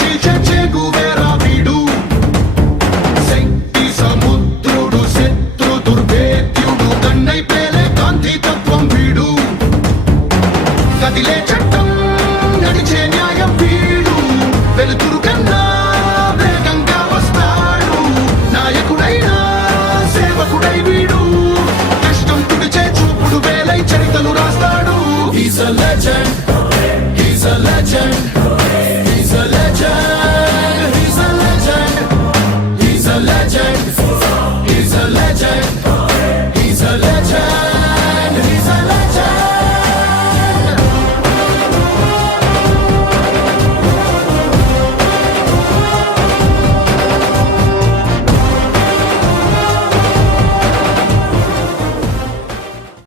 చీల్చే చెగువేరా వీడు శక్తి సముద్రుడు శత్రు దుర్భేద్యుడు కన్నై పేలే కాంతి తత్వం వీడు కదిలే చట్టం నడిచే న్యాయం వీడు వెలుతురు కన్నా వేగంగా వస్తాడు నాయకుడైనా సేవకుడై వీడు కష్టం తుడిచే చూపుడు వేలై చరితలు రాస్తాడు. He's a legend, he's a legend.